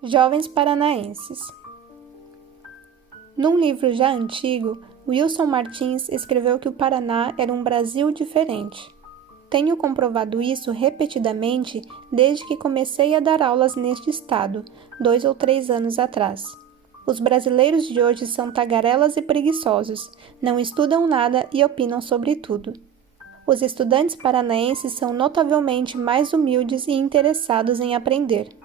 Jovens paranaenses. Num livro já antigo, Wilson Martins escreveu que o Paraná era um Brasil diferente. Tenho comprovado isso repetidamente desde que comecei a dar aulas neste estado, 2 ou 3 anos atrás. Os brasileiros de hoje são tagarelas e preguiçosos, não estudam nada e opinam sobre tudo. Os estudantes paranaenses são notavelmente mais humildes e interessados em aprender.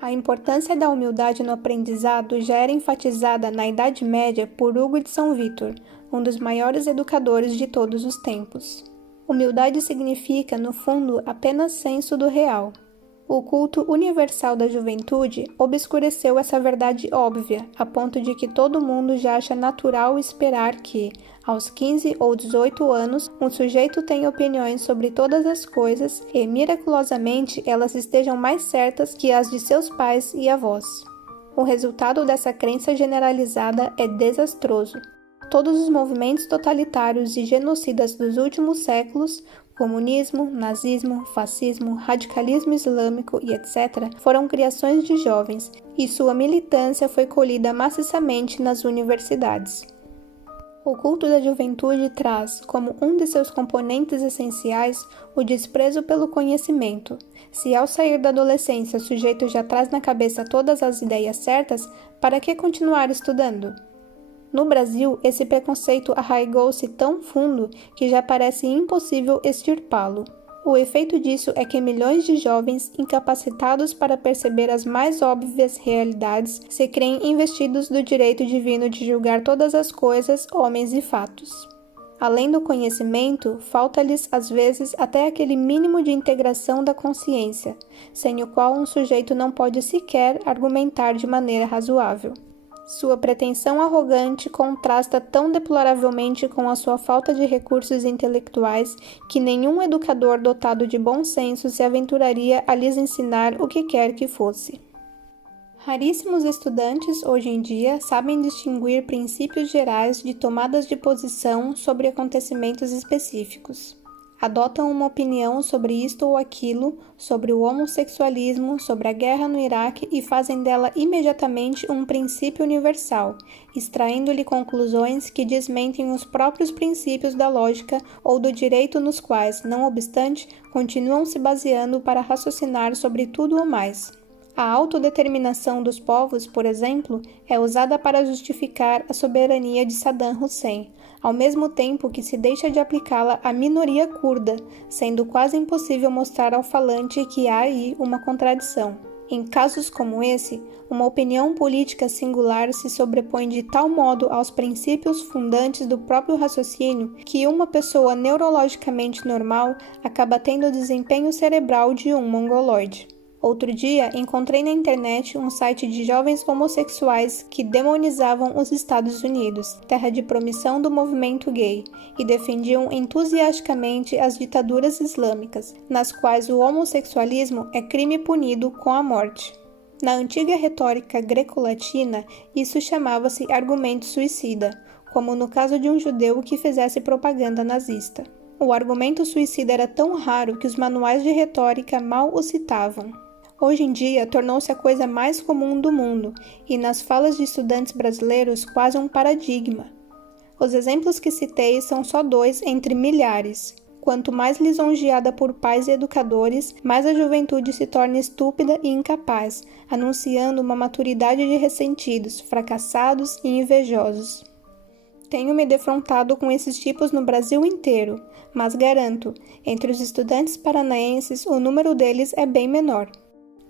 A importância da humildade no aprendizado já era enfatizada na Idade Média por Hugo de São Vítor, um dos maiores educadores de todos os tempos. Humildade significa, no fundo, apenas senso do real. O culto universal da juventude obscureceu essa verdade óbvia, a ponto de que todo mundo já acha natural esperar que, aos 15 ou 18 anos, um sujeito tenha opiniões sobre todas as coisas e, miraculosamente, elas estejam mais certas que as de seus pais e avós. O resultado dessa crença generalizada é desastroso. Todos os movimentos totalitários e genocidas dos últimos séculos, comunismo, nazismo, fascismo, radicalismo islâmico e etc., foram criações de jovens, e sua militância foi colhida maciçamente nas universidades. O culto da juventude traz, como um de seus componentes essenciais, o desprezo pelo conhecimento. Se ao sair da adolescência o sujeito já traz na cabeça todas as ideias certas, para que continuar estudando? No Brasil, esse preconceito arraigou-se tão fundo que já parece impossível extirpá-lo. O efeito disso é que milhões de jovens, incapacitados para perceber as mais óbvias realidades, se creem investidos do direito divino de julgar todas as coisas, homens e fatos. Além do conhecimento, falta-lhes às vezes até aquele mínimo de integração da consciência, sem o qual um sujeito não pode sequer argumentar de maneira razoável. Sua pretensão arrogante contrasta tão deploravelmente com a sua falta de recursos intelectuais que nenhum educador dotado de bom senso se aventuraria a lhes ensinar o que quer que fosse. Raríssimos estudantes, hoje em dia, sabem distinguir princípios gerais de tomadas de posição sobre acontecimentos específicos. Adotam uma opinião sobre isto ou aquilo, sobre o homossexualismo, sobre a guerra no Iraque e fazem dela imediatamente um princípio universal, extraindo-lhe conclusões que desmentem os próprios princípios da lógica ou do direito nos quais, não obstante, continuam se baseando para raciocinar sobre tudo ou mais. A autodeterminação dos povos, por exemplo, é usada para justificar a soberania de Saddam Hussein, ao mesmo tempo que se deixa de aplicá-la à minoria curda, sendo quase impossível mostrar ao falante que há aí uma contradição. Em casos como esse, uma opinião política singular se sobrepõe de tal modo aos princípios fundantes do próprio raciocínio que uma pessoa neurologicamente normal acaba tendo o desempenho cerebral de um mongoloide. Outro dia, encontrei na internet um site de jovens homossexuais que demonizavam os Estados Unidos, terra de promissão do movimento gay, e defendiam entusiasticamente as ditaduras islâmicas, nas quais o homossexualismo é crime punido com a morte. Na antiga retórica greco-latina, isso chamava-se argumento suicida, como no caso de um judeu que fizesse propaganda nazista. O argumento suicida era tão raro que os manuais de retórica mal o citavam. Hoje em dia, tornou-se a coisa mais comum do mundo e, nas falas de estudantes brasileiros, quase um paradigma. Os exemplos que citei são só 2 entre milhares. Quanto mais lisonjeada por pais e educadores, mais a juventude se torna estúpida e incapaz, anunciando uma maturidade de ressentidos, fracassados e invejosos. Tenho me defrontado com esses tipos no Brasil inteiro, mas garanto, entre os estudantes paranaenses o número deles é bem menor.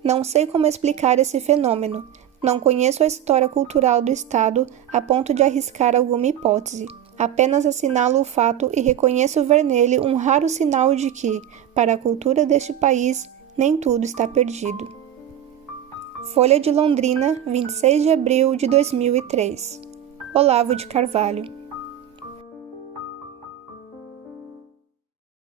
Não sei como explicar esse fenômeno, não conheço a história cultural do Estado a ponto de arriscar alguma hipótese. Apenas assinalo o fato e reconheço ver nele um raro sinal de que, para a cultura deste país, nem tudo está perdido. Folha de Londrina, 26 de abril de 2003. Olavo de Carvalho.